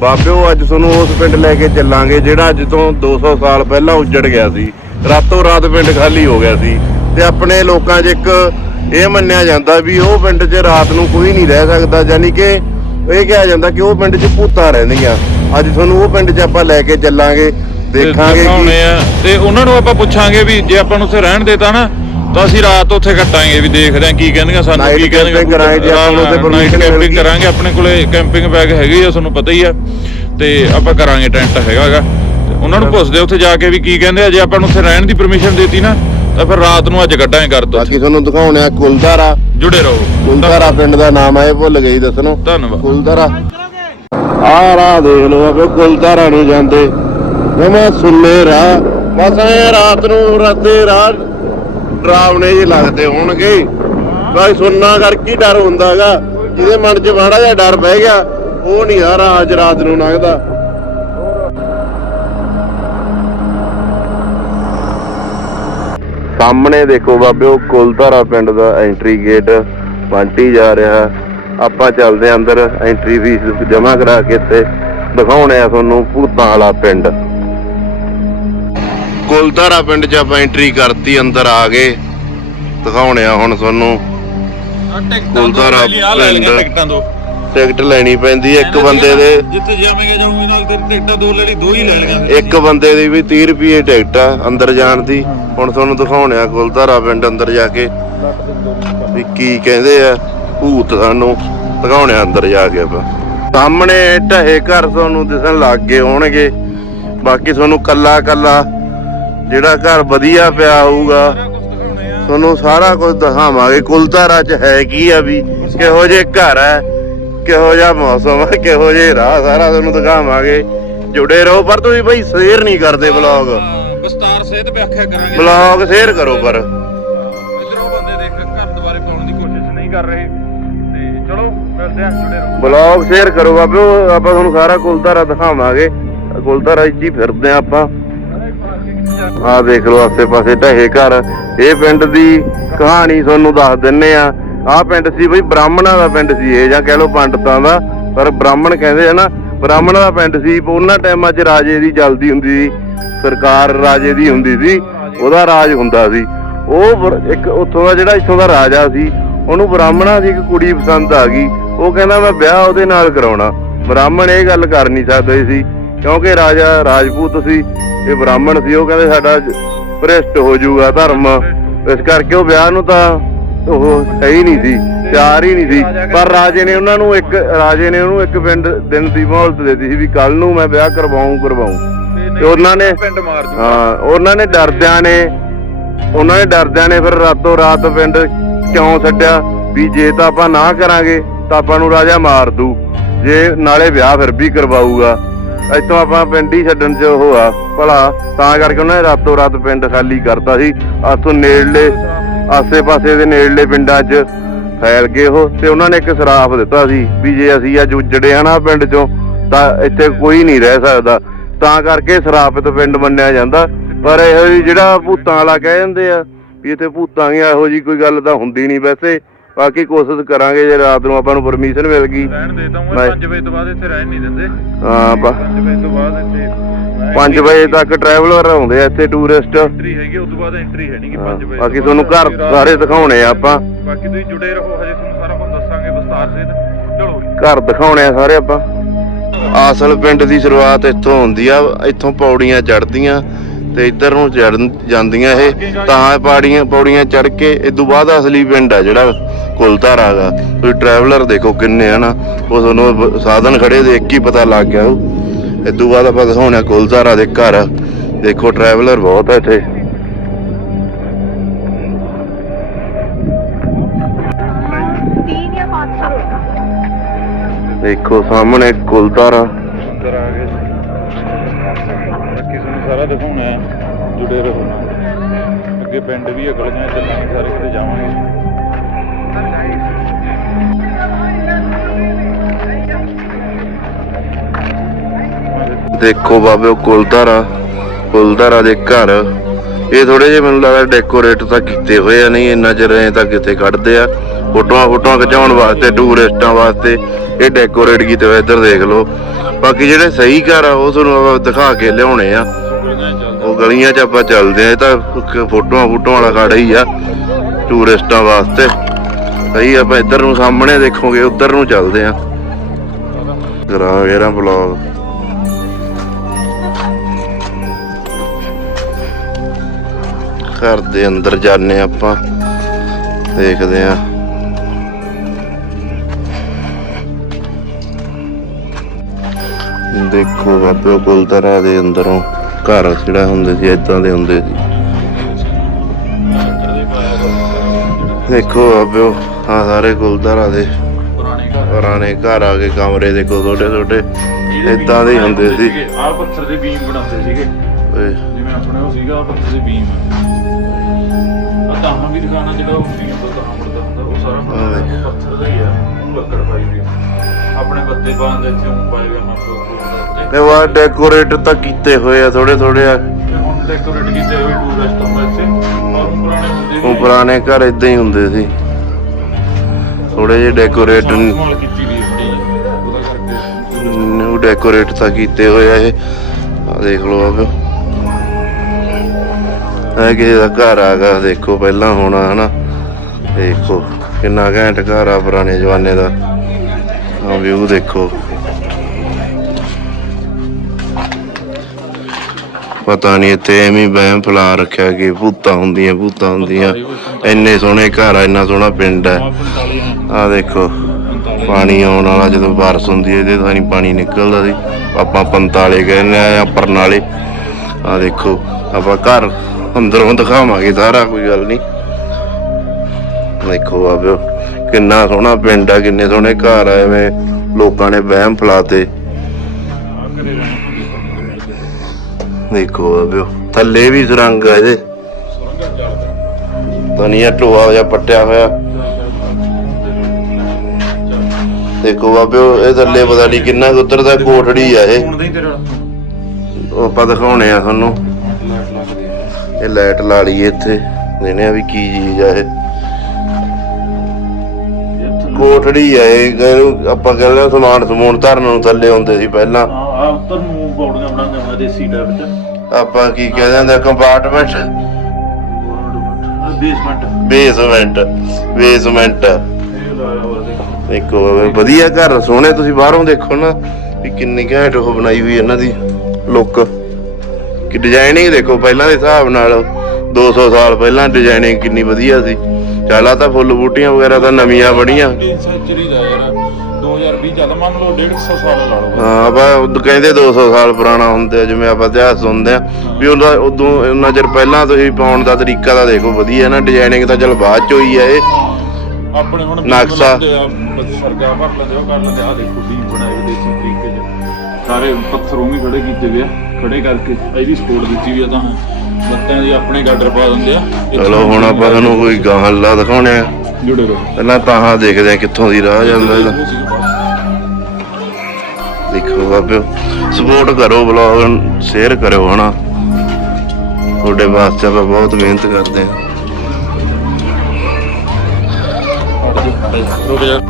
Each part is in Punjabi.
ਬਾਬਿਓ ਅੱਜ ਤੁਹਾਨੂੰ ਉਸ ਪਿੰਡ ਲੈ ਕੇ ਚੱਲਾਂਗੇ ਜਿਹੜਾ ਅੱਜ ਤੋਂ 200 ਸਾਲ ਪਹਿਲਾਂ ਉੱਜੜ ਗਿਆ ਸੀ। ਰਾਤੋਂ ਰਾਤ ਪਿੰਡ ਖਾਲੀ ਹੋ ਗਿਆ ਸੀ ਤੇ ਆਪਣੇ ਲੋਕਾਂ 'ਚ ਇੱਕ ਇਹ ਮੰਨਿਆ ਜਾਂਦਾ ਵੀ ਉਹ ਪਿੰਡ 'ਚ ਰਾਤ ਨੂੰ ਕੋਈ ਨਹੀਂ ਰਹਿ ਸਕਦਾ ਯਾਨੀ ਕਿ ਇਹ ਕਿਹਾ ਜਾਂਦਾ ਕਿ ਉਹ ਪਿੰਡ 'ਚ ਭੂਤਾਂ ਰਹਿੰਦੀਆਂ। ਅੱਜ ਤੁਹਾਨੂੰ ਉਹ ਪਿੰਡ 'ਚ ਆਪਾਂ ਲੈ ਕੇ ਚੱਲਾਂਗੇ ਦੇਖਾਂਗੇ ਕਿ ਤੇ ਉਹਨਾਂ ਨੂੰ ਆਪਾਂ ਪੁੱਛਾਂਗੇ ਵੀ ਜੇ ਆਪਾਂ ਨੂੰ ਉੱਥੇ ਰਹਿਣ ਦੇਤਾ ਨਾ ਤਾਂ ਅਸੀਂ ਰਾਤ ਉੱਥੇ ਕੱਟਾਂਗੇ ਵੀ ਦੇਖਦੇ ਆ ਕੀ ਕਹਿੰਦੀਆਂ ਸਾਨੂੰ Night ਕੀ ਕਹਿੰਦੀਆਂ camping ਕਰਾਂਗੇ ਜੇ ਆਪਾਂ ਨੂੰ ਉੱਥੇ ਨਾਈਟ ਕੈਂਪਿੰਗ। ਕਰਾਂਗੇ ਆਪਣੇ ਕੋਲੇ ਕੈਂਪਿੰਗ ਬੈਗ ਹੈਗੇ ਆ ਤੁਹਾਨੂੰ ਪਤਾ ਹੀ ਆ ਤੇ ਆਪਾਂ ਕਰਾਂਗੇ ਟੈਂਟ ਹੈਗਾਗਾ ਤੇ ਉਹਨਾਂ ਨੂੰ ਪੁੱਛਦੇ ਉੱਥੇ ਜਾ ਕੇ ਵੀ ਕੀ ਕਹਿੰਦੇ ਆ ਜੇ ਆਪਾਂ ਨੂੰ ਉੱਥੇ ਰਹਿਣ ਦੀ ਪਰਮਿਸ਼ਨ ਦੇਤੀ ਨਾ ਤਾਂ ਫਿਰ ਰਾਤ ਨੂੰ ਅੱਜ ਕੱਢਾਂਗੇ ਕਰ ਦੋ ਬਾਕੀ ਤੁਹਾਨੂੰ ਦਿਖਾਉਣੇ ਆ ਕੁਲਦਾਰਾ ਜੁੜੇ ਰਹੋ। ਕੁਲਦਾਰਾ ਪਿੰਡ ਦਾ ਨਾਮ ਇਹ ਭੁੱਲ ਗਈ ਦੱਸਣੋ। ਧੰਨਵਾਦ। ਕੁਲਦਾਰਾ ਆ ਰਾਹ ਦੇਖ ਲਓ ਆਪੇ ਕੁਲਦਾਰਾ ਨੂੰ ਜਾਂਦੇ। ਜਮਾ ਸੁੰਨੇ ਰਾਹ। ਬਸ ਰਾਤ ਨੂੰ ਰਾਤੇ ਰਾਹ ਡਰਾਵਣੇ ਜਿਹੇ ਲੱਗਦੇ ਹੋਣਗੇ। ਕੋਈ ਸੁੰਨਾ ਕਰਕੇ ਡਰ ਹੁੰਦਾਗਾ। ਜਿਹਦੇ ਮਨ 'ਚ ਮਾੜਾ ਜਿਹਾ ਡਰ ਬਹਿ ਗਿਆ, ਉਹ ਨਹੀਂ ਆ ਰਾਹ ਅੱਜ ਰਾਤ ਨੂੰ ਲੰਘਦਾ। ਸਾਹਮਣੇ ਦੇਖੋ ਬਾਬਿਓ ਕੁਲਧਾਰਾ ਪਿੰਡ ਦਾ ਐਂਟਰੀ ਗੇਟ ਬੰਟੀ ਜਾ ਰਿਹਾ। ਆਪਾਂ ਚੱਲਦੇ ਆਂ ਅੰਦਰ ਐਂਟਰੀ ਫੀਸ ਜਮ੍ਹਾਂ ਕਰਾ ਕੇ ਤੇ ਦਿਖਾਉਣੇ ਆ ਤੁਹਾਨੂੰ ਭੂਤਾਂ ਵਾਲਾ ਪਿੰਡ। ਕੁਲਧਾਰਾ ਪਿੰਡ 'ਚ ਆਪਾਂ ਐਂਟਰੀ ਕਰਤੀ ਅੰਦਰ ਆ ਗਏ। ਦਿਖਾਉਣੇ ਆ ਹੁਣ ਤੁਹਾਨੂੰ। ਗੁਲਜ਼ਾਰਾ ਪਿੰਡ। ਟਿਕਟਾਂ ਦੋ। ਟਿਕਟ ਲੈਣੀ ਪੈਂਦੀ ਹੈ ਇੱਕ ਬੰਦੇ ਦੇ ਜਿੱਥੇ ਜਾਵੇਂਗੇ ਜਾਊਂਗੇ ਨਾਲ ਤੇਰੀ ਟਿਕਟਾਂ ਦੋ ਲੈ ਲਈ ਦੋ ਹੀ ਲੈ ਲਈਆਂ। ਇੱਕ ਬੰਦੇ ਦੀ ਵੀ 30 ਰੁਪਏ ਟਿਕਟ ਆ ਅੰਦਰ ਜਾਣ ਦੀ। ਹੁਣ ਤੁਹਾਨੂੰ ਦਿਖਾਉਣੇ ਆ ਗੁਲਧਾਰਾ ਪਿੰਡ ਅੰਦਰ ਜਾ ਕੇ ਵੀ ਕੀ ਕਹਿੰਦੇ ਆ ਭੂਤ ਸਾਨੂੰ ਦਿਖਾਉਣੇ ਆ ਅੰਦਰ ਜਾ ਕੇ ਆਪਾਂ। ਸਾਹਮਣੇ ਢਹੇ ਘਰ ਤੁਹਾਨੂੰ ਦਿਸਣ ਲੱਗ ਗਏ ਹੋਣਗੇ। ਬਾਕੀ ਤੁਹਾਨੂੰ ਕੱਲਾ ਕੱਲਾ ਜਿਹੜਾ ਘਰ ਵਧੀਆ ਪਿਆ ਹੋਊਗਾ ਤੁਹਾਨੂੰ ਸਾਰਾ ਕੁਝ ਦਿਖਾਵਾਂਗੇ। ਕੁਲਧਾਰਾ ਚ ਹੈ ਕੀ ਆ ਵੀ? ਕਿਹੋ ਜਿਹੇ ਘਰ ਹੈ ਕਿਹੋ ਜਿਹਾ ਮੌਸਮ ਹੈ ਕਿਹੋ ਜਿਹੇ ਰਾਹ ਸਾਰਾ ਤੁਹਾਨੂੰ ਦਿਖਾਵਾਂਗੇ। ਜੁੜੇ ਰਹੋ ਪਰ ਤੁਸੀਂ ਬਈ ਸ਼ੇਅਰ ਨਹੀਂ ਕਰਦੇ ਵਲੌਗ ਵਿਸਤਾਰ ਸਹਿਤ ਵਿਆਖਿਆ ਕਰਾਂਗੇ। ਵਲੌਗ ਸ਼ੇਅਰ ਕਰੋ ਪਰ। ਇਧਰੋਂ ਬੰਦੇ ਦੇਖ ਘਰ ਦੁਬਾਰੇ ਪਾਉਣ ਦੀ ਕੋਸ਼ਿਸ਼ ਨਹੀਂ ਕਰ ਰਹੇ। ਤੇ ਚਲੋ ਮਿਲਦੇ ਆ ਜੁੜੇ ਰਹੋ। ਵਲੌਗ ਸ਼ੇਅਰ ਕਰੋ ਬਾਬਿਓ ਆਪਾਂ ਤੁਹਾਨੂੰ ਸਾਰਾ ਕੁਲਧਾਰਾ ਦਿਖਾਵਾਂਗੇ। ਕੁਲਧਾਰਾ ਚ ਹੀ ਫਿਰਦੇ ਆ ਆਪਾਂ। ਆਹ ਦੇਖ ਲਓ ਆਸੇ ਪਾਸੇ ਢਹੇ ਘਰ। ਇਹ ਪਿੰਡ ਦੀ ਕਹਾਣੀ ਤੁਹਾਨੂੰ ਦੱਸ ਦਿੰਨੇ ਆ। ਆਹ ਪਿੰਡ ਸੀ ਬਈ ਬ੍ਰਾਹਮਣਾਂ ਦਾ ਪਿੰਡ ਸੀ ਇਹ, ਜਾਂ ਕਹਿ ਲਓ ਪੰਡਤਾਂ ਦਾ। ਪਰ ਬ੍ਰਾਹਮਣ ਕਹਿੰਦੇ ਆ ਨਾ, ਬ੍ਰਾਹਮਣਾਂ ਦਾ ਪਿੰਡ ਸੀ, ਉਹਨਾਂ ਟਾਈਮਾਂ 'ਚ ਰਾਜੇ ਦੀ ਚੱਲਦੀ ਹੁੰਦੀ ਸੀ। ਸਰਕਾਰ ਰਾਜੇ ਦੀ ਹੁੰਦੀ ਸੀ, ਉਹਦਾ ਰਾਜ ਹੁੰਦਾ ਸੀ। ਉਹ ਇੱਕ ਉੱਥੋਂ ਦਾ ਜਿਹੜਾ ਇੱਥੋਂ ਦਾ ਰਾਜਾ ਸੀ, ਉਹਨੂੰ ਬ੍ਰਾਹਮਣਾਂ ਦੀ ਇੱਕ ਕੁੜੀ ਪਸੰਦ ਆ ਗਈ। ਉਹ ਕਹਿੰਦਾ, ਮੈਂ ਵਿਆਹ ਉਹਦੇ ਨਾਲ ਕਰਾਉਣਾ। ਬ੍ਰਾਹਮਣ ਇਹ ਗੱਲ ਕਰ ਨਹੀਂ ਸਕਦੇ ਸੀ, ਕਿਉਂਕਿ ਰਾਜਾ ਰਾਜਪੂਤ ਸੀ। ਇਹ ਬ੍ਰਾਹਮਣ ਸੀ ਉਹ ਕਹਿੰਦੇ ਸਾਡਾ ਭ੍ਰਿਸ਼ਟ ਹੋ ਜਾਊਗਾ ਧਰਮ। ਇਸ ਕਰਕੇ ਉਹ ਵਿਆਹ ਨੂੰ ਤਾਂ ਉਹ ਸਹੀ ਨਹੀਂ ਸੀ ਤਿਆਰ ਹੀ ਨਹੀਂ ਸੀ। ਪਰ ਰਾਜੇ ਨੇ ਉਹਨਾਂ ਨੂੰ ਇੱਕ ਰਾਜੇ ਨੇ ਉਹਨੂੰ ਇੱਕ ਪਿੰਡ ਦਿਨ ਦੀ ਮਹੌਲਤ ਦੇ ਦਿੱਤੀ ਸੀ ਵੀ ਕੱਲ ਨੂੰ ਮੈਂ ਵਿਆਹ ਕਰਵਾਉਂ ਕਰਵਾਉਂ। ਤੇ ਉਹਨਾਂ ਨੇ ਪਿੰਡ ਮਾਰ ਦੂ ਹਾਂ ਉਹਨਾਂ ਨੇ ਡਰਦਿਆਂ ਨੇ ਉਹਨਾਂ ਨੇ ਡਰਦਿਆਂ ਨੇ ਫਿਰ ਰਾਤੋਂ ਰਾਤ ਪਿੰਡ ਕਿਉਂ ਛੱਡਿਆ? ਵੀ ਜੇ ਤਾਂ ਆਪਾਂ ਨਾ ਕਰਾਂਗੇ ਤਾਂ ਆਪਾਂ ਨੂੰ ਰਾਜਾ ਮਾਰ ਦੂ। ਜੇ ਨਾਲੇ ਵਿਆਹ ਫਿਰ ਵੀ ਕਰਵਾਊਗਾ। ਇੱਥੋਂ ਆਪਾਂ ਪਿੰਡ ਹੀ ਛੱਡਣ ਚ ਉਹ ਭਲਾ, ਤਾਂ ਕਰਕੇ ਉਹਨਾਂ ਨੇ ਰਾਤੋਂ ਰਾਤ ਪਿੰਡ ਖਾਲੀ ਕਰਤਾ ਸੀ। ਆਥੋਂ ਨੇੜਲੇ ਆਸੇ-ਪਾਸੇ ਦੇ ਨੇੜਲੇ ਪਿੰਡਾਂ 'ਚ ਫੈਲ ਗਏ ਉਹ ਤੇ ਉਹਨਾਂ ਨੇ ਇੱਕ ਸਰਾਪ ਦਿੱਤਾ ਸੀ ਵੀ ਜੇ ਅਸੀਂ ਅੱਜ ਉਜੜੇ ਆ ਨਾ ਪਿੰਡ 'ਚੋਂ, ਤਾਂ ਇੱਥੇ ਕੋਈ ਨਹੀਂ ਰਹਿ ਸਕਦਾ। ਤਾਂ ਕਰਕੇ ਸਰਾਪਿਤ ਪਿੰਡ ਮੰਨਿਆ ਜਾਂਦਾ। ਪਰ ਇਹੋ ਜਿਹੀ ਜਿਹੜਾ ਭੂਤਾਂ ਵਾਲਾ ਕਹਿ ਜਾਂਦੇ ਆ ਵੀ ਇੱਥੇ ਭੂਤਾਂ ਦੀਆਂ ਇਹੋ ਜੀ ਕੋਈ ਗੱਲ ਤਾਂ ਹੁੰਦੀ ਨਹੀਂ ਵੈਸੇ। ਬਾਕੀ ਕੋਸ਼ਿਸ਼ ਕਰਾਂਗੇ ਜੇ ਰਾਤ ਨੂੰ ਆਪਾਂ ਨੂੰ ਪਰਮਿਸ਼ਨ ਮਿਲ ਗਈ। ਰਹਿਣ ਦੇ ਤਾਂ ਨਹੀਂ। 5 ਵਜੇ ਤੋਂ ਬਾਅਦ ਇੱਥੇ ਰਹਿਣ ਨਹੀਂ ਦਿੰਦੇ। ਹਾਂ 5 ਵਜੇ ਤੋਂ ਬਾਅਦ ਇੱਥੇ 5 ਵਜੇ ਤੱਕ ਟਰੈਵਲਰ ਆਉਂਦੇ ਆ ਇੱਥੇ ਟੂਰਿਸਟ ਐਂਟਰੀ ਹੈਗੀ ਉਸ ਤੋਂ ਬਾਅਦ ਐਂਟਰੀ ਹੈ ਨਹੀਂ ਕਿ 5 ਵਜੇ ਬਾਕੀ ਤੁਹਾਨੂੰ ਘਰ ਸਾਰੇ ਦਿਖਾਉਣੇ ਆ ਆਪਾਂ। ਬਾਕੀ ਤੁਸੀਂ ਜੁੜੇ ਰਹੋ ਹਜੇ ਤੁਹਾਨੂੰ ਸਾਰਾ ਕੁਝ ਦੱਸਾਂਗੇ ਵਿਸਤਾਰ ਸਹਿਤ। ਚਲੋ ਜੀ। ਘਰ ਦਿਖਾਉਣੇ ਆ ਸਾਰੇ ਆਪਾਂ। ਅਸਲ ਪਿੰਡ ਦੀ ਸ਼ੁਰੂਆਤ ਇੱਥੋਂ ਹੁੰਦੀ ਆ ਇੱਥੋਂ ਪੌੜੀਆਂ ਚੜ੍ਹਦੀਆਂ। ਤੇ ਇੱਧਰ ਨੂੰ ਚੜਨ ਜਾਂਦੀਆਂ ਇਹ, ਤਾਂ ਪਹਾੜੀਆਂ ਪੌੜੀਆਂ ਚੜ ਕੇ ਇਦੋਂ ਬਾਅਦ ਅਸਲੀ ਪਿੰਡ ਆ ਜਿਹੜਾ ਕੁਲਧਾਰਾ ਦਾ ਤੁਸੀਂ ਟਰੈਵਲਰ ਦੇਖੋ ਕਿੰਨੇ ਹਨ, ਉਹ ਤੁਹਾਨੂੰ ਸਾਧਨ ਖੜੇ ਦੇ ਇੱਕ ਹੀ ਪਤਾ ਲੱਗ ਗਿਆ ਉਹ। ਇਦੋਂ ਬਾਅਦ ਆਪਾਂ ਦਿਖਾਉਣਾ ਕੁਲਧਾਰਾ ਦੇ ਘਰ। ਦੇਖੋ ਟਰੈਵਲਰ ਬਹੁਤ ਹੈ ਇੱਥੇ। ਦੇਖੋ ਸਾਹਮਣੇ ਕੁਲਧਾਰਾ ਸਾਰਾ ਦਿਖਾਉਣਾ ਹੈ, ਜੁੜੇ ਰਹੋ। ਅੱਗੇ ਪਿੰਡ ਵੀ ਹੈ ਚੱਲਾਂਗੇ ਸਾਰੇ ਕਿਤੇ ਜਾਵਾਂਗੇ। ਦੇਖੋ ਬਾਬੇ, ਉਹ ਕੁਲਧਾਰਾ ਕੁਲਧਾਰਾ ਦੇ ਘਰ। ਇਹ ਥੋੜੇ ਜਿਹੇ ਮੈਨੂੰ ਲੱਗਦਾ ਡੈਕੋਰੇਟ ਤਾਂ ਕੀਤੇ ਹੋਏ ਆ, ਨਹੀਂ, ਇੰਨਾ ਚਿਰ ਐ ਤਾਂ ਕਿਤੇ ਕੱਢਦੇ ਆ। ਫੋਟੋਆਂ ਫੋਟੋਆਂ ਖਿਚਾਉਣ ਵਾਸਤੇ, ਟੂਰਿਸਟਾਂ ਵਾਸਤੇ, ਇਹ ਡੈਕੋਰੇਟ ਕੀਤੇ ਹੋਏ ਇੱਧਰ ਦੇਖ ਲਓ। ਬਾਕੀ ਜਿਹੜੇ ਸਹੀ ਘਰ ਆ, ਉਹ ਤੁਹਾਨੂੰ ਆਪਾਂ ਦਿਖਾ ਕੇ ਲਿਆਉਣੇ ਆ। ਉਹ ਗਲੀਆਂ 'ਚ ਆਪਾਂ ਚੱਲਦੇ ਆ ਇਹ ਤਾਂ ਇੱਕ ਫੋਟੋਆਂ ਫੋਟੋਆਂ ਵਾਲਾ ਕਾੜਾ ਹੀ ਆ, ਟੂਰਿਸਟਾਂ ਵਾਸਤੇ। ਸਹੀ ਆਪਾਂ ਇੱਧਰ ਨੂੰ ਸਾਹਮਣੇ ਦੇਖੋਗੇ, ਉੱਧਰ ਨੂੰ ਚੱਲਦੇ ਆ ਕਰਾਂਗੇ ਇਹਦਾ ਬਲੌਗ ਘਰ ਦੇ ਅੰਦਰ ਜਾਂਦੇ ਆਪਾਂ, ਦੇਖਦੇ ਆ ਦੇਖੋ ਬਾਬੇ ਗੁਲਦਰਾ ਦੇ ਅੰਦਰੋਂ। ਘਰ ਜਿਹੜਾ ਹੁੰਦੇ ਸੀ ਇਦਾਂ ਦੇ ਹੁੰਦੇ ਸੀ। ਦੇਖੋ ਬਾਬੇ ਆ ਸਾਰੇ ਗੁਲਦਰਾ ਦੇ ਪੁਰਾਣੇ ਘਰ ਆ ਕੇ ਕਮਰੇ ਦੇਖੋ ਛੋਟੇ ਛੋਟੇ ਏਦਾਂ ਦੇ ਹੁੰਦੇ ਸੀ। ਆਹ ਪੱਥਰ ਦੇ ਬੀਮ ਬਣਾਉਂਦੇ ਸੀਗੇ। ਓਏ, ਜਿਵੇਂ ਆਪਣੇ ਉਹ ਸੀਗਾ ਪੱਥਰ ਦੇ ਬੀਮ ਆ ਤਾਂ ਵੀ ਦਿਖਾਣਾ ਜਿਹੜਾ ਉਹ ਬੀਮ ਤੋਂ ਤਾਂ ਹੁੰਦਾ ਉਹ ਸਾਰਾ ਪੱਥਰ ਦਾ ਹੀ ਆ। ਉਹ ਲੱਕੜ ਪਾਈ ਹੋਈ ਆ। ਆਪਣੇ ਬੱਤੇ ਬਾਂਧ ਦੇ ਇੱਥੇ ਉਹ ਪਾਏ ਗਏ ਨਾ ਤੇ ਵਾ ਡੈਕੋਰੇਟ ਤਾਂ ਕੀਤੇ ਹੋਏ ਆ ਥੋੜੇ ਥੋੜੇ ਆ। ਹੁਣ ਡੈਕੋਰੇਟ ਕੀਤੇ ਹੋਏ ਟੂਰਿਸਟ ਹੁੰਦਾ ਇੱਥੇ ਔਰ ਪੁਰਾਣੇ ਹੁੰਦੇ ਉਹ ਪੁਰਾਣੇ ਘਰ ਇਦਾਂ ਹੀ ਹੁੰਦੇ ਸੀ। ਥੋੜੇ ਜਿਹੇ ਡੈਕੋਰੇਟ ਮਾਲ ਕੀਤੀ ਵੀ ਥੋੜੀ ਉਹਦਾ ਕਰਕੇ। ਨਿਊ ਡੈਕੋਰੇਟ ਤਾਂ ਕੀਤੇ ਹੋਏ ਆ ਇਹ। ਆ ਦੇਖ ਲਓ ਆਪ ਇਹ ਕਿਸੇ ਦਾ ਘਰ ਆਗਾ ਦੇਖੋ ਪਹਿਲਾਂ ਹੋਣਾ ਹਨਾ। ਦੇਖੋ ਕਿੰਨਾ ਘੈਂਟ ਘਰ ਆ ਪੁਰਾਣੇ ਜ਼ਮਾਨੇ ਦਾ। ਆ ਵਿਊ ਦੇਖੋ। ਪਤਾ ਨਹੀਂ ਇੱਥੇ ਐਵੇਂ ਹੀ ਵਹਿਮ ਫਲਾ ਰੱਖਿਆ ਕਿ ਭੂਤਾਂ ਹੁੰਦੀਆਂ ਭੂਤਾਂ ਹੁੰਦੀਆਂ। ਇੰਨੇ ਸੋਹਣੇ ਘਰ ਆ ਇੰਨਾ ਸੋਹਣਾ ਪਿੰਡ ਹੈ 45 ਆ। ਦੇਖੋ ਪਾਣੀ ਆਉਣ ਵਾਲਾ ਜਦੋਂ ਬਾਰਿਸ਼ ਹੁੰਦੀ ਹੈ ਇਹਦੇ ਤਾਂ ਨਹੀਂ ਪਾਣੀ ਨਿਕਲਦਾ ਸੀ। ਆਪਾਂ ਪੰਤਾਲੇ ਕਹਿੰਦੇ ਆ ਜਾਂ ਪਰਨਾਲੇ। ਆ ਦੇਖੋ ਆਪਾਂ ਘਰ ਅੰਦਰੋਂ ਦਿਖਾਵਾਂਗੇ ਸਾਰਾ ਕੋਈ ਗੱਲ ਨਹੀਂ ਦੇਖੋ ਆਬਿਓ ਕਿੰਨਾ ਸੋਹਣਾ ਪਿੰਡ ਆ ਕਿੰਨੇ ਸੋਹਣੇ ਘਰ ਆ ਐਵੇਂ ਲੋਕਾਂ ਨੇ ਵਹਿਮ ਫਲਾਤੇ। ਦੇਖੋ ਆਬਿਓ ਥੱਲੇ ਵੀ ਸੁਰੰਗ ਆ ਇਹਦੇ। ਤਨੀਆ ਟੋਆ ਜਿਹਾ ਪੱਟਿਆ ਹੋਇਆ। ਦੇਖੋ ਬਾਬਿਓ ਇਹ ਥੱਲੇ ਪਤਾ ਨਹੀਂ ਕਿੰਨਾ ਕੁ ਉੱਤਰਦਾ ਕੋਠੜੀ ਆ ਇਹ। ਉਹ ਆਪਾਂ ਦਿਖਾਉਣੇ ਆ ਤੁਹਾਨੂੰ। ਇਹ ਲਾਈਟ ਲਾ ਲਈ ਇੱਥੇ। ਦੇਣੇ ਆ ਵੀ ਕੀ ਚੀਜ਼ ਆ ਇਹ। ਕੋਠੜੀ ਆ ਇਹ। ਆਪਾਂ ਕਹਿੰਦੇ ਸਮਾਨ ਸਮੂਨ ਧਰਨ ਨੂੰ ਥੱਲੇ ਹੁੰਦੇ ਸੀ ਪਹਿਲਾਂ। ਆ ਉੱਤਰ ਨੂੰ ਦੇਸੀ ਟਾਈਪ ਚ ਆਪਾਂ ਕੀ ਕਹਿੰਦੇ ਹੁੰਦੇ ਕੰਪਾਰਟਮੈਂਟ ਬੇਸਮੈਂਟ ਬੇਸਮੈਂਟ ਬੇਸਮੈਂਟ ਦੇਖੋ ਵਧੀਆ ਘਰ ਸੋਹਣੇ ਤੁਸੀਂ ਬਾਹਰੋਂ ਦੇਖੋ ਨਾ ਵੀ ਕਿੰਨੀ ਘੈਂਟ ਉਹ ਬਣਾਈ ਹੋਈ ਇਹਨਾਂ ਦੀ ਲੁੱਕ ਕਿ ਡਿਜ਼ਾਈਨਿੰਗ ਦੇਖੋ ਪਹਿਲਾਂ ਦੇ ਹਿਸਾਬ ਨਾਲ 200 ਸਾਲ ਪਹਿਲਾਂ ਡਿਜ਼ਾਈਨਿੰਗ ਕਿੰਨੀ ਵਧੀਆ ਸੀ। ਚੱਲ ਤਾਂ ਫੁੱਲ ਬੂਟੀਆਂ ਵਗੈਰਾ ਤਾਂ ਨਵੀਆਂ ਬੜੀਆਂ ਸੈਂਚੁਰੀ ਦਾ ਯਾਰ। 2020 ਚੱਲ ਮੰਨ ਲਓ 150 ਸਾਲ ਲਾ ਲਓ ਹਾਂ ਆਪਾਂ ਉਦੋਂ ਕਹਿੰਦੇ 200 ਸਾਲ ਪੁਰਾਣਾ ਹੁੰਦੇ ਜਿਵੇਂ ਆਪਾਂ ਇਤਿਹਾਸ ਸੁਣਦੇ ਆ ਵੀ ਉਹਦਾ ਉਦੋਂ ਉਹਨਾਂ ਚਿਰ ਪਹਿਲਾਂ ਤੁਸੀਂ ਪਾਉਣ ਦਾ ਤਰੀਕਾ ਤਾਂ ਦੇਖੋ ਵਧੀਆ ਨਾ ਡਿਜ਼ਾਈਨਿੰਗ ਤਾਂ ਚੱਲ ਬਾਅਦ ਚ ਹੋਈ ਆ ਇਹ। ਆਪਣੇ ਹੁਣ ਨਕਸ਼ਾ। ਸਰਗਾ ਭਰ ਲੈਂਦੇ ਉਹ ਕਰ ਲੈਂਦੇ ਆ ਦੇਖੋ ਬੀਮ ਬਣਾਏ ਹੋਏ ਦੇਸੀ ਤਰੀਕੇ ਚ। ਸਾਰੇ ਪੱਥਰ ਉਵੇਂ ਖੜੇ ਕੀਤੇ ਗਏ ਆ ਖੜੇ ਕਰਕੇ ਇਹਦੀ ਸਪੋਰਟ ਦਿੱਤੀ ਵੀ ਆ ਤਾਂ। ਬੱਤਿਆਂ ਦੀ ਆਪਣੇ ਗਾਡਰ ਪਾ ਦਿੰਦੇ ਆ ਚਲੋ ਹੁਣ ਆਪਾਂ ਤੁਹਾਨੂੰ ਕੋਈ ਗਾਹਲਾ ਦਿਖਾਉਣੇ ਆ। ਜੁੜੇ ਰਹੋ। ਪਹਿਲਾਂ ਤਾਹਾਂ ਦੇਖਦੇ ਆ ਕਿੱਥੋਂ ਦੀ ਰਾਹ ਜਾਂਦਾ ਇਹਦਾ। ਉਹ। ਦੇਖੋ ਬਾਬਿਓ ਸਪੋਰਟ ਕਰੋ ਬਲੌਗ ਸ਼ੇਅਰ ਕਰਿਓ ਹਨਾ। ਤੁਹਾਡੇ ਵਾਸਤੇ ਆਪਾਂ ਬਹੁਤ ਮਿਹਨਤ ਕਰਦੇ ਆ ਜਾ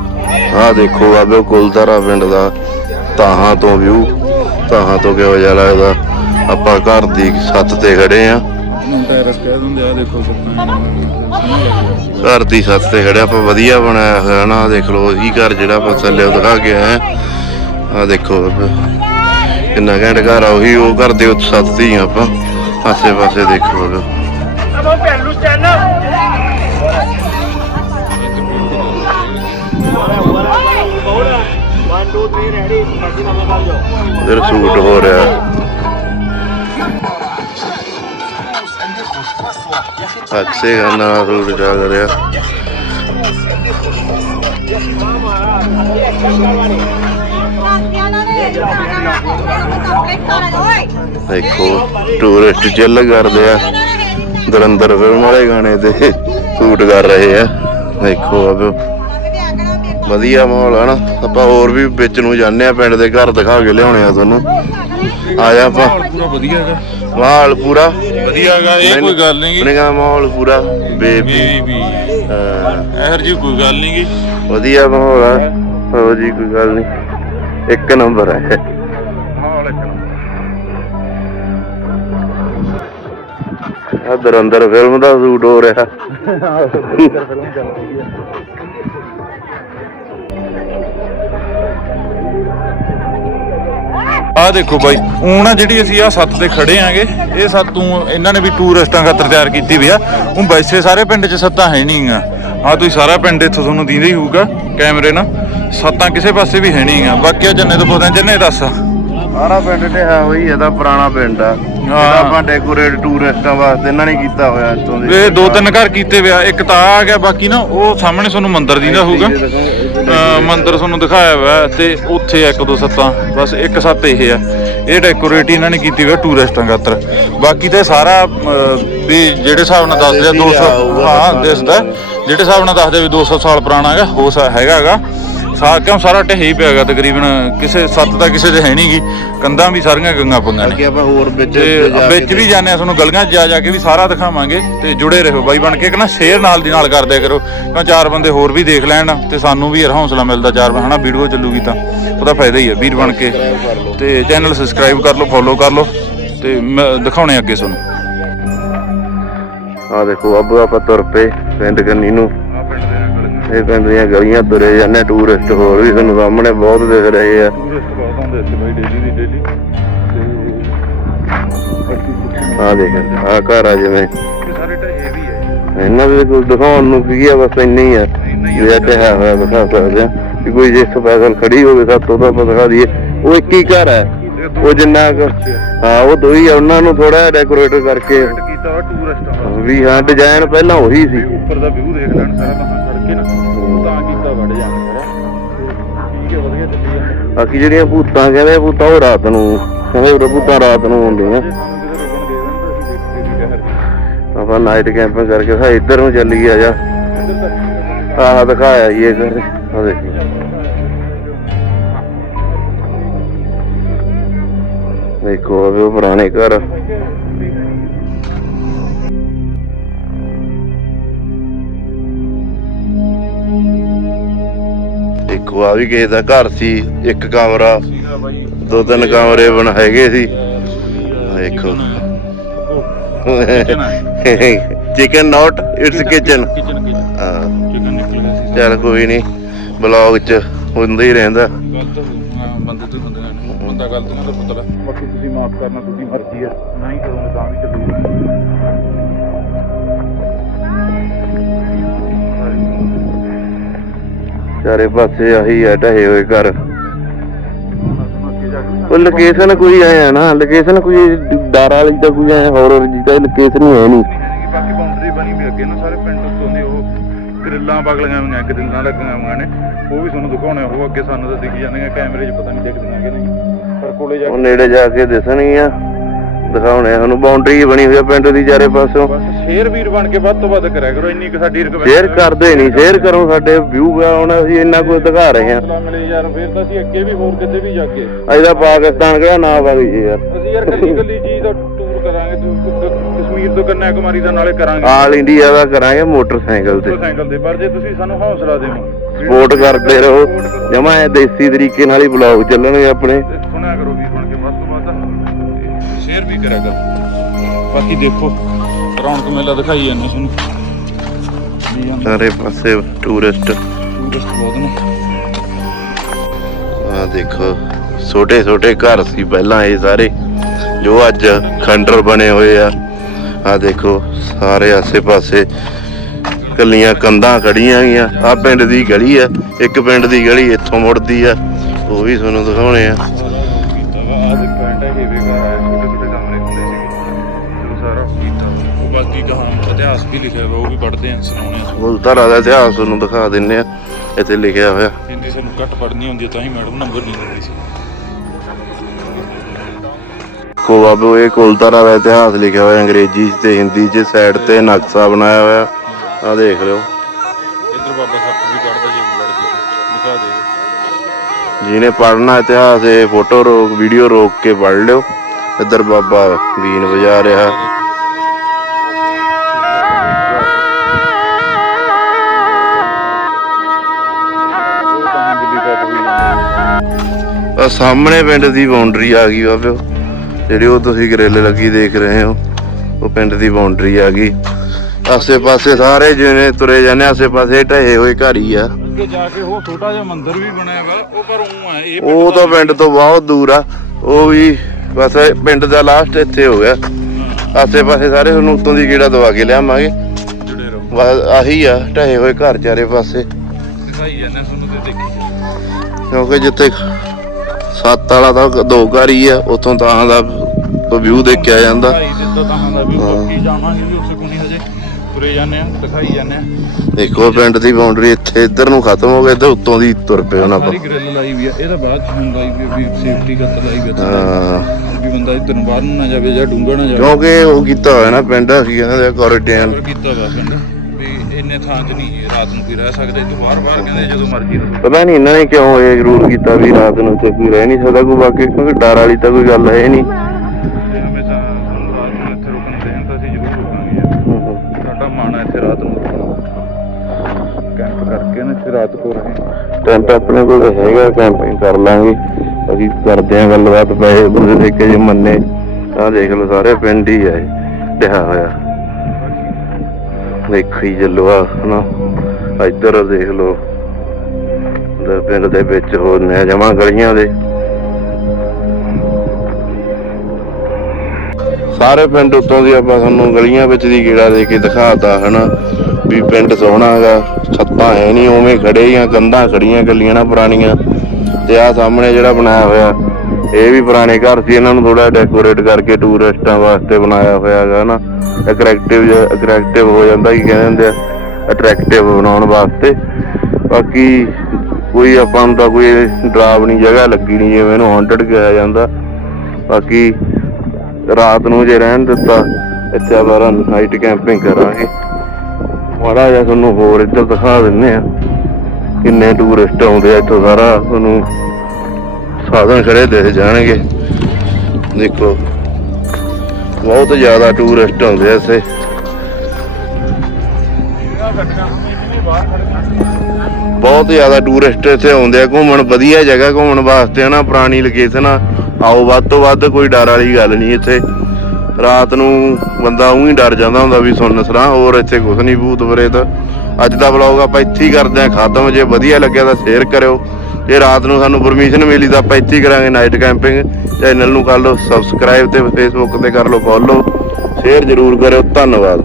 ਆਹ ਦੇਖੋ ਬਾਬਿਓ ਕੁਲਤਾਰਾ ਪਿੰਡ ਦਾ ਤਾਹਾਂ ਤੋਂ ਵਿਊ ਤਾਹਾਂ ਤੋਂ ਕਿਹੋ ਜਿਹਾ ਲੱਗਦਾ। ਆਪਾਂ ਘਰ ਦੀ ਛੱਤ ਤੇ ਖੜੇ ਆ ਆ ਘਰ ਦੀ ਛੱਤ ਤੇ ਖੜੇ ਆਪਾਂ ਵਧੀਆ ਬਣਾਇਆ ਹੋਇਆ ਨਾ ਦੇਖ ਲਓ ਉਹੀ ਘਰ ਜਿਹੜਾ ਆਪਾਂ ਥੱਲੇ ਦਿਖਾ ਕੇ ਆਏ ਆ ਆਹ ਦੇਖੋ ਕਿੰਨਾ ਘੈਂਟ ਘਰ ਆ, ਉਹੀ ਉਹ ਘਰ ਦੇ ਉੱਤੇ ਛੱਤ ਤੇ ਆਪਾਂ ਆਸੇ ਪਾਸੇ ਦੇਖੋ ਬਾਬਿਓ ਇਧਰ ਸ਼ੂਟ ਹੋ ਰਿਹਾ। ਅੱਛੇ ਗਾਨਾ ਸ਼ੂਟ ਚੱਲ ਰਿਹਾ। ਦੇਖੋ ਟੂਰਿਸਟ ਚੱਲ ਕਰਦੇ ਆ। ਦਰੰਦਰ ਫਿਲਮ ਵਾਲੇ ਗਾਣੇ ਤੇ ਸ਼ੂਟ ਕਰ ਰਹੇ ਆ। ਦੇਖੋ ਆਪ ਵਧੀਆ ਮਾਹੌਲ ਆ ਨਾ। ਆਪਾਂ ਹੋਰ ਵੀ ਵਿੱਚ ਨੂੰ ਜਾਂਦੇ ਆ ਪਿੰਡ ਦੇ ਘਰ ਦਿਖਾ ਕੇ ਲਿਆਉਣੇ ਆ ਤੁਹਾਨੂੰ। ਆ ਜਾ ਆਪਾਂ ਪੂਰਾ ਵਧੀਆ ਹੈਗਾ। ਮਾਹੌਲ ਪੂਰਾ। ਵਧੀਆ ਹੈਗਾ ਇਹ ਕੋਈ ਗੱਲ ਨਹੀਂ। ਦਾ ਮਾਹੌਲ ਪੂਰਾ। ਬੇਬੀ। ਵੀ ਵੀ ਇਹਰ ਜੀ ਕੋਈ ਗੱਲ ਨਹੀਂ ਗੀ। ਵਧੀਆ ਮਾਹੌਲ ਆ। ਹੋ ਜੀ ਕੋਈ ਗੱਲ ਨਹੀਂ। ਇੱਕ ਨੰਬਰ ਹੈ। ਇੱਧਰ ਅੰਦਰ ਫਿਲਮ ਦਾ ਸ਼ੂਟ ਹੋ ਰਿਹਾ। ਆਹ ਦੇਖੋ ਬਾਈ ਉਹ ਨਾ ਜਿਹੜੀ ਅਸੀਂ ਆ ਸੱਤ ਤੇ ਖੜੇ ਆਂਗੇ ਇਹ ਸੱਤ ਤੂੰ ਇਹਨਾਂ ਨੇ ਵੀ ਟੂਰਿਸਟਾਂ ਖਾਤਰ ਤਿਆਰ ਕੀਤੀ ਵੀ ਆ। ਉਹ ਵੈਸੇ ਸਾਰੇ ਪਿੰਡ 'ਚ ਸੱਤਾਂ ਹੈ ਨਹੀਂਗਾ ਆ ਤੁਸੀਂ ਸਾਰਾ ਪਿੰਡ ਇੱਥੋਂ ਤੁਹਾਨੂੰ ਦਿੰਦਾ ਹੀ ਹੋਊਗਾ ਕੈਮਰੇ ਨਾਲ। ਸੱਤਾਂ ਕਿਸੇ ਪਾਸੇ ਵੀ ਹੈ ਨਹੀਂਗਾ ਬਾਕੀ ਆ ਜੰਨੇ ਤੋਂ ਪਤਾ ਜੰਨੇ ਦੱਸ। ਸਾਰਾ ਪਿੰਡ ਢਿਆ ਹੋਈ ਇਹਦਾ ਪੁਰਾਣਾ ਪਿੰਡ ਆ। ਜਿਹੜਾ ਆਪਾਂ ਡੈਕੋਰੇਟ ਟੂਰਿਸਟਾਂ ਵਾਸਤੇ ਇਹਨਾਂ ਨੇ ਕੀਤਾ ਹੋਇਆ ਇੱਥੋਂ ਦੇ। ਇਹ ਦੋ ਤਿੰਨ ਘਰ ਕੀਤੇ ਵਿਆ ਇੱਕ ਤਾਂ ਆ ਗਿਆ ਬਾਕੀ ਨਾ ਉਹ ਸਾਹਮਣੇ ਤੁਹਾਨੂੰ ਮੰਦਿਰ ਦਿੰਦਾ ਹੋਊਗਾ। ਮੰਦਿਰ ਤੁਹਾਨੂੰ ਦਿਖਾਇਆ ਹੋਇਆ ਤੇ ਉੱਥੇ ਆ ਇੱਕ ਦੋ ਸੱਤਾਂ ਬਸ ਇੱਕ ਸੱਤ ਇਹ ਆ। ਇਹ ਡੈਕੋਰੇਟ ਇਹਨਾਂ ਨੇ ਕੀਤੀ ਹੋਇਆ ਟੂਰਿਸਟਾਂ ਖਾਤਰ। ਬਾਕੀ ਤੇ ਸਾਰਾ ਵੀ ਜਿਹੜੇ ਹਿਸਾਬ ਨਾਲ ਦੱਸਦੇ ਆ 200 ਹਾਂ ਦੱਸਦਾ। ਜਿਹੜੇ ਹਿਸਾਬ ਨਾਲ ਦੱਸਦੇ ਵੀ 200 ਸਾਲ ਪੁਰਾਣਾ ਹੈਗਾ ਹੋ ਸਾ ਹੈਗਾ ਹੈਗਾ ਸਾ ਕਿਉਂ ਸਾਰਾ ਢਹਿ ਹੀ ਪਿਆਗਾ ਤਕਰੀਬਨ ਕਿਸੇ ਸੱਤ ਦਾ ਕਿਸੇ ਦੇ ਹੈ ਨਹੀਂਗੀ ਕੰਧਾਂ ਵੀ ਸਾਰੀਆਂ ਗੰਗਾ ਪੰਗਾਂ ਨੇ। ਅੱਗੇ ਆਪਾਂ ਹੋਰ ਵਿੱਚ ਤੇ ਵਿੱਚ ਵੀ ਜਾਂਦੇ ਆ ਤੁਹਾਨੂੰ ਗਲੀਆਂ 'ਚ ਜਾ ਜਾ ਕੇ ਵੀ ਸਾਰਾ ਦਿਖਾਵਾਂਗੇ ਤੇ ਜੁੜੇ ਰਹੋ ਬਾਈ ਬਣ ਕੇ। ਕਹਿੰਦਾ ਸ਼ੇਅਰ ਨਾਲ ਦੀ ਨਾਲ ਕਰਦੇ ਕਰੋ ਕਿਉਂ ਚਾਰ ਬੰਦੇ ਹੋਰ ਵੀ ਦੇਖ ਲੈਣ ਤੇ ਸਾਨੂੰ ਵੀ ਯਾਰ ਹੌਸਲਾ ਮਿਲਦਾ ਚਾਰ ਹਨਾ ਵੀਡੀਓ ਚੱਲੂਗੀ ਤਾਂ ਉਹਦਾ ਫਾਇਦਾ ਹੀ ਹੈ ਵੀਰ ਬਣ ਕੇ। ਤੇ ਚੈਨਲ ਸਬਸਕ੍ਰਾਈਬ ਕਰ ਲਓ ਫੋਲੋ ਕਰ ਲਓ ਤੇ ਮੈਂ ਦਿਖਾਉਣੇ ਅੱਗੇ ਤੁਹਾਨੂੰ। ਆ ਦੇਖੋ ਅੱਬ ਆਪਾਂ ਤੁਰ ਪਏ ਪਿੰਡ ਕੰਨੀ ਨੂੰ। ਇਹ ਪਿੰਡ ਦੀਆਂ ਗਲੀਆਂ ਤੁਰੇ ਜਾਂਦੇ ਟੂਰਿਸਟ ਹੋਰ ਵੀ ਤੁਹਾਨੂੰ ਸਾਹਮਣੇ ਬਹੁਤ ਦਿਖ ਰਹੇ ਆ। ਟੂਰਿਸਟ ਬਹੁਤ ਆਉਂਦੇ ਇੱਥੇ ਬਾਈ ਡੇਲੀ ਦੀ ਡੇਲੀ ਆ ਦੇਖ ਆ ਘਰ ਆ ਜਿਵੇਂ। ਤੇ ਸਾਰੇ ਢਹੇ ਵੀ ਹੈ ਇਹਨਾਂ ਦੇ ਕੋਲ ਦਿਖਾਉਣ ਨੂੰ ਕੀ ਆ ਬਸ ਇੰਨਾ ਹੀ ਆ। ਜੇ ਇੱਥੇ ਹੈ ਹੋਇਆ ਦਿਖਾ ਸਕਦੇ ਆ। ਕਿ ਕੋਈ ਜੇ ਸਪੈਸ਼ਲ ਖੜੀ ਹੋਵੇ ਤਾਂ ਤੋਂ ਆਪਾਂ ਦਿਖਾ ਦਈਏ। ਉਹ ਇੱਕ ਹੀ ਘਰ ਹੈ ਉਹ ਜਿੰਨਾ ਕੁ ਹਾਂ ਉਹ ਦੋ ਹੀ ਆ ਉਹਨਾਂ ਨੂੰ ਥੋੜਾ ਡੈਕੋਰੇਟ ਕਰਕੇ। ਕੀਤਾ ਵਾ ਟੂਰਿਸਟਾਂ ਵੀ ਹਾਂ ਡਿਜ਼ਾਈਨ ਪਹਿਲਾਂ ਉਹੀ ਸੀ। ਉੱਪਰ ਦਾ ਵਿਊ ਦੇਖ ਲੈਣ ਸਾਰਾ ਬਾਹਰ ਸੜਕੇ ਨਾ। ਤਾਂ ਕੀਤਾ ਵੜ ਜਾਂਦਾ ਠੀਕ ਹੈ ਵਧੀਆ ਚੱਲੀ ਜਾਂਦਾ। ਬਾਕੀ ਜਿਹੜੀਆਂ ਭੂਤਾਂ ਕਹਿੰਦੇ ਆ, ਭੂਤਾਂ ਉਹ ਰਾਤ ਨੂੰ ਕਹਿੰਦੇ ਉਹ ਭੂਤਾਂ ਰਾਤ ਨੂੰ ਆਉਂਦੀਆਂ। ਜੇ ਸਾਨੂੰ ਕਿਤੇ ਰੁਕਣ ਦੇ ਦੇਣ ਤਾਂ ਅਸੀਂ ਦੇਖ ਕੇ ਵੀ ਕਹਿਰ ਆਪਾਂ ਨਾਈਟ ਕੈਂਪਿੰਗ ਕਰਕੇ ਸਾ ਇੱਧਰ ਨੂੰ ਚੱਲੀ ਗਿਆ ਜਾ। ਆਹ ਦਿਖਾਇਆ ਜੀ ਇਹ ਘਰ। ਆ ਦੇਖੀ। ਦੇਖੋ ਆ ਉਹ ਪੁਰਾਣੇ ਘਰ। ਦੇਖੋ ਆ ਵੀ ਕਿਸੇ ਦਾ ਘਰ ਸੀ, ਇੱਕ ਕਮਰਾ। ਦੋ ਤਿੰਨ ਕਮਰੇ ਬਣ ਹੈਗੇ ਸੀ। ਦੇਖੋ। Chicken not it's kitchen chicken ਨਿਕਲ ਗਿਆ ਸੀ ਚੱਲ ਕੋਈ ਨਹੀਂ ਬਲੌਗ ਚ ਹੁੰਦਾ ਹੀ ਰਹਿੰਦਾ। ਹਾਂ, ਬੰਦੇ ਤੋਂ ਹੁੰਦੇ ਨੇ ਬੰਦਾ ਗਲਤੀਆਂ ਦਾ ਪੁੱਤਲਾ ਬਾਕੀ ਤੁਸੀਂ ਮਾਫ ਕਰਨਾ ਤੁਹਾਡੀ ਮਰਜ਼ੀ ਹੈ ਨਹੀਂ ਕਰੋਗੇ ਤਾਂ ਵੀ ਚੱਲੂਗਾ। ਚਾਰੇ ਪਾਸੇ ਆਹੀ ਆ ਢਹੇ ਹੋਏ ਘਰ। ਉਹ ਲੋਕੇਸ਼ਨ ਕੋਈ ਆਇਆ ਨਾ ਲੋਕੇਸ਼ਨ ਕੋਈ ਡਰ ਵਾਲੀ ਤਾਂ ਕੋਈ ਆਇਆ ਹੌਰਰ ਜੀ ਤਾਂ ਲੋਕੇਸ਼ਨ ਹੀ ਹੈ ਨਹੀਂ। ਬਾਕੀ ਬਾਉਂਡਰੀ ਬਣੀ ਵੀ ਅੱਗੇ ਨਾ ਸਾਰੇ ਪਿੰਡ ਉੱਤੋਂ ਦੇ ਉਹ ਗ੍ਰਿਲਾਂ ਬਗਲੀਆਂ ਹੋਈਆਂ ਗ੍ਰਿਲਾਂ ਲੱਗੀਆਂ ਹੋਈਆਂ ਨੇ। ਉਹ ਵੀ ਤੁਹਾਨੂੰ ਦਿਖਾਉਣੇ ਉਹ ਅੱਗੇ ਸਾਨੂੰ ਤਾਂ ਦਿਖ ਜਾਂਦੀਆਂ ਕੈਮਰੇ 'ਚ ਪਤਾ ਨਹੀਂ ਦਿਖਦੀਆਂ ਕਿ ਨਹੀਂ ਪਰ ਕੋਲੇ ਜਾ ਉਹ ਨੇੜੇ ਜਾ ਕੇ ਦਿਖਾਉਣੇ ਆ। ਸਾਨੂੰ ਬਾਉਂਡਰੀ ਬਣੀ ਹੋਈ ਆ ਪਿੰਡ ਦੀ ਚਾਰੇ ਪਾਸੋਂ। ਬਸ ਸ਼ੇਅਰ ਵੀਰ ਬਣ ਕੇ ਵੱਧ ਤੋਂ ਵੱਧ ਕਰਿਆ ਕਰੋ ਇੰਨੀ ਕੁ ਸਾਡੀ ਰਿਕਵੈਸਟ ਸ਼ੇਅਰ ਕਰਦੇ ਨਹੀਂ ਸ਼ੇਅਰ ਕਰੋ ਸਾਡੇ ਵਿਊ ਆ ਹੁਣ ਅਸੀਂ ਇੰਨਾ ਕੁਝ ਦਿਖਾ ਰਹੇ ਹਾਂ। ਹੌਸਲਾ ਮਿਲੇ ਯਾਰ ਫਿਰ ਤਾਂ ਅਸੀਂ ਅੱਗੇ ਵੀ ਹੋਰ ਕਿਤੇ ਵੀ ਜਾ ਕੇ। ਅਜੇ ਤਾਂ ਪਾਕਿਸਤਾਨ ਕਿਹੜਾ ਨਾ ਵਗ ਜੀ ਯਾਰ। ਅਸੀਂ ਯਾਰ ਕੱਲੀ ਕੱਲੀ ਚੀਜ਼ ਦਾ ਟੂਰ ਕਰਾਂਗੇ ਤੂੰ ਕਸ਼ਮੀਰ ਤੋਂ ਕੰਨਿਆ ਕੁਮਾਰੀ ਦਾ ਨਾਲੇ ਕਰਾਂਗੇ। ਆਲ ਇੰਡੀਆ ਦਾ ਕਰਾਂਗੇ ਮੋਟਰਸਾਈਕਲ ਤੇ। ਮੋਟਰਸਾਈਕਲ ਤੇ ਪਰ ਜੇ ਤੁਸੀਂ ਸਾਨੂੰ ਹੌਸਲਾ ਦੇਵੋ। ਸਪੋਰਟ ਕਰਦੇ ਰਹੋ। ਜਮਾ ਐ ਦੇਸੀ ਤਰੀਕੇ ਨਾਲ ਹੀ ਬਲੌਗ ਚੱਲਣਗੇ ਆਪਣੇ। ਸੁਣਿਆ ਕਰੋ ਵੀਰ ਬਣ ਕੇ ਵੱਧ ਤੋਂ ਵੱਧ ਸ਼ੇਅਰ ਵੀ ਕਰਿਆ ਕਰੋ। ਬਾਕੀ ਦੇਖੋ ਰੌਣਕ ਮੇਲਾ ਦਿਖਾਈ ਜਾਂਦੇ ਤੁਹਾਨੂੰ ਸਾਰੇ ਪਾਸੇ ਟੂਰਿਸਟ ਟੂਰਿਸਟ ਬਹੁਤ ਨੇ। ਆ ਦੇਖੋ ਛੋਟੇ ਛੋਟੇ ਘਰ ਸੀ ਪਹਿਲਾਂ ਇਹ ਸਾਰੇ ਜੋ ਅੱਜ ਖੰਡਰ ਬਣੇ ਹੋਏ ਆ। ਆ ਦੇਖੋ ਸਾਰੇ ਆਸੇ-ਪਾਸੇ ਕੱਲੀਆਂ ਕੰਧਾਂ ਖੜੀਆਂ ਗਈਆਂ। ਆ ਪਿੰਡ ਦੀ ਗਲੀ ਆ ਇੱਕ ਪਿੰਡ ਦੀ ਗਲੀ ਇੱਥੋਂ ਮੁੜਦੀ ਆ। ਉਹ ਵੀ ਤੁਹਾਨੂੰ ਦਿਖਾਉਣੇ ਆ। ਬਾਕੀ ਕਹਾਣੀ ਇਤਿਹਾਸ ਵੀ ਲਿਖਿਆ ਹੋਇਆ ਉਹ ਵੀ ਪੜ੍ਹਦੇ ਆਂ ਸੁਣਾਉਣੇ ਆ। ਗੁਲਤਾਰਾ ਦਾ ਇਤਿਹਾਸ ਤੁਹਾਨੂੰ ਦਿਖਾ ਦਿੰਨੇ ਆ ਇੱਥੇ ਲਿਖਿਆ ਹੋਇਆ। ਹਿੰਦੀ ਸਾਨੂੰ ਘੱਟ ਪੜ੍ਹਨੀ ਹੁੰਦੀ ਤਾਂ ਹੀ ਮੈਡਮ ਨੰਬਰ ਨਹੀਂ ਦਿੰਦੀ ਸੀ। ਕੋ ਬਾਬੂ ਇਹ ਕੁਲਤਾਰਾ ਦਾ ਇਤਿਹਾਸ ਲਿਖਿਆ ਹੋਇਆ ਅੰਗਰੇਜ਼ੀ 'ਚ ਤੇ ਹਿੰਦੀ 'ਚ ਸਾਈਡ ਤੇ ਨਕਸ਼ਾ ਬਣਾਇਆ ਹੋਇਆ। ਆ ਦੇਖ ਲਿਓ। ਇੱਧਰ ਬਾਬਾ ਸੱਪ ਵੀ ਕੱਢਦਾ ਜੇ ਲੜ ਜੀ ਦਿਖਾ ਦੇ। ਜਿਹਨੇ ਪੜਨਾ ਇਤਿਹਾਸ ਇਹ ਫੋਟੋ ਰੋਕ ਵੀਡੀਓ ਰੋਕ ਕੇ ਪੜ ਲਿਓ। ਇੱਧਰ ਬਾਬਾ ਵੀਨ ਵਜਾ ਰਿਹਾ। ਸਾਹਮਣੇ ਪਿੰਡ ਦੀ ਬਾਉਂਡਰੀ ਆ ਗਈ ਬਾਬਿਓ ਜਿਹੜੀ ਉਹ ਤੁਸੀਂ ਗ੍ਰਿਲ ਲੱਗੀ ਦੇਖ ਰਹੇ ਹੋ ਉਹ ਪਿੰਡ ਦੀ ਬਾਉਂਡਰੀ ਆ ਗਈ। ਆਸੇ ਪਾਸੇ ਸਾਰੇ ਜਿਵੇਂ ਤੁਰੇ ਜਾਂਦੇ ਆਸੇ ਪਾਸੇ ਢਹੇ ਹੋਏ ਘਰ ਹੀ ਆ। ਅੱਗੇ ਜਾ ਕੇ ਉਹ ਛੋਟਾ ਜਿਹਾ ਮੰਦਿਰ ਵੀ ਬਣਿਆ ਵਾ ਉਹ ਪਰ ਉਹ ਹੈ ਇਹ ਉਹ ਤਾਂ ਪਿੰਡ ਤੋਂ ਬਹੁਤ ਦੂਰ ਆ ਉਹ ਵੀ ਬਸ ਪਿੰਡ ਦਾ ਲਾਸਟ ਇੱਥੇ ਹੋ ਗਿਆ। ਆਸੇ ਪਾਸੇ ਸਾਰੇ ਤੁਹਾਨੂੰ ਉੱਤੋਂ ਦੀ ਕੀੜਾ ਦਵਾ ਕੇ ਲਿਆਵਾਂਗੇ। ਜੁੜੇ ਰਹੋ। ਬਸ ਆਹੀ ਆ ਢਹੇ ਹੋਏ ਘਰ ਚਾਰੇ ਪਾਸੇ। ਦਿਖਾਈ ਜਾਂਦੇ ਤੁਹਾਨੂੰ ਤੇ ਦੇਖੀ। ਕਿਉਂਕਿ ਜਿੱਥੇ ਸੱਤ ਵਾਲਾ ਤਾਂ ਦੋ ਘਰ ਹੀ ਆ ਉੱਥੋਂ ਤਾਂ ਦਾ ਵਿਊ ਦੇਖਿਆ ਜਾਂਦਾ। ਦਿਖਾਈ ਦਿੱਤਾ ਤਾਂ ਦਾ ਵੀ ਹਾਂ। ਬਾਕੀ ਜਾਵਾਂਗੇ ਵੀ ਉਸੇ ਕੋਣੀ ਹਜੇ ਤੁਰੇ ਜਾਂਦੇ ਆ ਦਿਖਾਈ ਜਾਂਦੇ ਆ ਦੇਖੋ ਪਿੰਡ ਦੀ ਬਾਉਂਡਰੀ ਇੱਥੇ ਇੱਧਰ ਨੂੰ ਖਤਮ ਹੋ ਗਈ ਤੇ ਉੱਤੋਂ ਦੀ ਤੁਰ ਪਏ ਉਹਨਾਂ ਸਾਰੀ ਪਰ ਗ੍ਰਿਲ ਲਾਈ ਵੀ ਆ ਇਹ ਤਾਂ ਬਾਅਦ ਚ ਹੁਣ ਲਾਈ ਵੀ ਆ ਵੀ ਸੇਫਟੀ ਕਰਤ ਲਾਈ ਵੀ ਆ ਥੱਲੇ। ਹਾਂ। ਵੀ ਬੰਦਾ ਇੱਧਰ ਨੂੰ ਬਾਹਰ ਨੂੰ ਨਾ ਜਾਵੇ ਜਾਂ ਡੂੰਘਾ ਨਾ ਜਾਵੇ। ਕਿਉਂਕਿ ਉਹ ਕੀਤਾ ਹੋਇਆ ਨਾ ਪਿੰਡ ਅਸੀਂ ਕਹਿੰਦੇ ਕੁਆਰੰਟਾਈਨ ਹੋਰ ਕੀਤਾ ਵਾ ਪਿੰਡ। ਇੰਨੇ ਥਾਂ 'ਚ ਨਹੀਂ ਰਾਤ ਨੂੰ ਕੋਈ ਰਹਿ ਸਕਦੇ ਜੋ ਬਾਹਰ ਬਾਹਰ ਕਹਿੰਦੇ ਜਦੋਂ ਮਰਜ਼ੀ ਰਹੋ ਪਤਾ ਨਹੀਂ ਇਹਨਾਂ ਨੇ ਕਿਉਂ ਇਹ ਰੂਲ ਕੀਤਾ ਵੀ ਰਾਤ ਨੂੰ ਤੇ ਕੋਈ ਰਹਿ ਨਹੀਂ ਸਕਦਾ ਕੋਈ ਬਾਕੀ ਕਿਉਂਕਿ ਡਰ ਵਾਲੀ ਤਾਂ ਕੋਈ ਗੱਲ ਹੈ ਨਹੀਂ। ਤੇ ਹਮੇਸ਼ਾ ਸਾਨੂੰ ਰਾਤ ਨੂੰ ਇੱਥੇ ਰੁਕਣ ਦੇਣ ਤਾਂ ਅਸੀਂ ਜ਼ਰੂਰ ਰੁਕਾਂਗੇ। ਯਾਰ। ਸਾਡਾ ਮਨ ਹੈ ਇੱਥੇ ਰਾਤ ਨੂੰ ਕੈਂਪ ਕਰਕੇ ਨਾ ਇੱਥੇ ਰਾਤ ਕੋ ਰਹੇ। ਟੈਂਟ ਆਪਣੇ ਕੋਲ ਹੈਗਾ ਕੈਂਪਿੰਗ ਕਰ ਲਾਂਗੇ। ਅਸੀਂ ਕਰਦੇ ਆਂ ਗੱਲਬਾਤ ਪੈਸੇ ਬੰਦੇ ਦੇ ਕੇ ਜੇ ਮੰਨੇ। ਆਹ ਦੇਖ ਲਓ ਸਾਰੇ ਪਿੰਡ ਹੀ ਇਹ ਡਿਆ ਹੋਇਆ। ਦੇਖੀ ਚੱਲੋ ਆ ਹਨਾ ਇੱਧਰ ਦੇਖ ਲਓ। ਦੇ ਪਿੰਡ ਦੇ ਵਿੱਚ ਹੋਰ ਨੇ ਜਮਾ ਗਲੀਆਂ ਦੇ। ਸਾਰੇ ਪਿੰਡ ਉੱਤੋਂ ਦੀ ਆਪਾਂ ਤੁਹਾਨੂੰ ਗਲੀਆਂ ਵਿੱਚ ਦੀ ਗੇੜਾ ਦੇ ਕੇ ਦਿਖਾਤਾ, ਹਨਾ। ਵੀ ਪਿੰਡ ਸੋਹਣਾ ਹੈਗਾ ਛੱਤਾਂ ਹੈ ਨਹੀਂ, ਉਵੇਂ ਖੜੇ ਜਾਂ ਕੰਧਾਂ ਖੜੀਆਂ ਗੱਲੀਆਂ ਨਾ ਪੁਰਾਣੀਆਂ। ਤੇ ਆ ਸਾਹਮਣੇ ਜਿਹੜਾ ਬਣਾਇਆ ਹੋਇਆ ਇਹ ਵੀ ਪੁਰਾਣੇ ਘਰ ਸੀ, ਇਹਨਾਂ ਨੂੰ ਥੋੜਾ ਡੈਕੋਰੇਟ ਕਰਕੇ ਟੂਰਿਸਟਾਂ ਵਾਸਤੇ ਬਣਾਇਆ ਹੋਇਆ ਹੈਗਾ ਨਾ ਅਟਰੈਕਟਿਵ ਅਟਰੈਕਟਿਵ ਹੋ ਜਾਂਦਾ ਕੀ ਕਹਿੰਦੇ ਹੁੰਦੇ ਆ ਅਟਰੈਕਟਿਵ ਬਣਾਉਣ ਵਾਸਤੇ। ਬਾਕੀ ਕੋਈ ਆਪਾਂ ਨੂੰ ਤਾਂ ਕੋਈ ਡਰਾਵਣੀ ਜਗ੍ਹਾ ਲੱਗੀ ਨਹੀਂ, ਜਿਵੇਂ ਇਹਨੂੰ ਹੌਂਟਡ ਕਿਹਾ ਜਾਂਦਾ। ਬਾਕੀ ਰਾਤ ਨੂੰ ਜੇ ਰਹਿਣ ਦਿੱਤਾ, ਇੱਥੇ ਆਪਾਂ ਨਾਈਟ ਕੈਂਪਿੰਗ ਕਰਾਂਗੇ। ਮਾੜਾ ਜਿਹਾ ਤੁਹਾਨੂੰ ਹੋਰ ਇੱਧਰ ਦਿਖਾ ਦਿੰਨੇ ਆ। ਕਿੰਨੇ ਟੂਰਿਸਟ ਆਉਂਦੇ ਆ ਇੱਥੋਂ ਸਾਰਾ ਤੁਹਾਨੂੰ ਸਾਧਨ ਖੜੇ ਦਿਖ ਜਾਣਗੇ। ਦੇਖੋ, ਬਹੁਤ ਜ਼ਿਆਦਾ ਟੂਰਿਸਟ ਆਉਂਦੇ ਆ ਇੱਥੇ। ਬਹੁਤ ਜ਼ਿਆਦਾ ਟੂਰਿਸਟ ਇੱਥੇ ਆਉਂਦੇ ਆ, ਘੁੰਮਣ ਵਧੀਆ ਜਗ੍ਹਾ ਘੁੰਮਣ ਵਾਸਤੇ ਹਨਾ, ਪੁਰਾਣੀ ਲੋਕੇਸ਼ਨ ਆ। ਆਓ, ਵੱਧ ਤੋਂ ਵੱਧ ਕੋਈ ਡਰ ਵਾਲੀ ਗੱਲ ਨਹੀਂ ਇੱਥੇ। ਰਾਤ ਨੂੰ ਬੰਦਾ ਉਹੀ ਡਰ ਜਾਂਦਾ ਹੁੰਦਾ ਵੀ ਸੁਣ ਸਰਾਂ, ਹੋਰ ਇੱਥੇ ਕੁਝ ਨਹੀਂ ਭੂਤ ਪ੍ਰੇਤ ਅੱਜ ਦਾ ਵਲੌਗ ਆਪਾਂ ਇੱਥੇ ਹੀ ਕਰਦੇ ਆ, ਖਤਮ ਜੇ ਵਧੀਆ ਲੱਗਿਆ ਤਾਂ ਸ਼ੇਅਰ ਕਰਿਓ। ਜੇ ਰਾਤ ਨੂੰ ਸਾਨੂੰ ਪਰਮਿਸ਼ਨ ਮਿਲੀ ਤਾਂ ਆਪਾਂ ਇੱਥੇ ਹੀ ਕਰਾਂਗੇ ਨਾਈਟ ਕੈਂਪਿੰਗ ਚੈਨਲ ਨੂੰ ਕਰ ਲਓ ਸਬਸਕ੍ਰਾਈਬ ਤੇ ਫੇਸਬੁੱਕ ਤੇ ਕਰ ਲਓ ਫੋਲੋ ਸ਼ੇਅਰ ਜ਼ਰੂਰ ਕਰਿਓ। ਧੰਨਵਾਦ।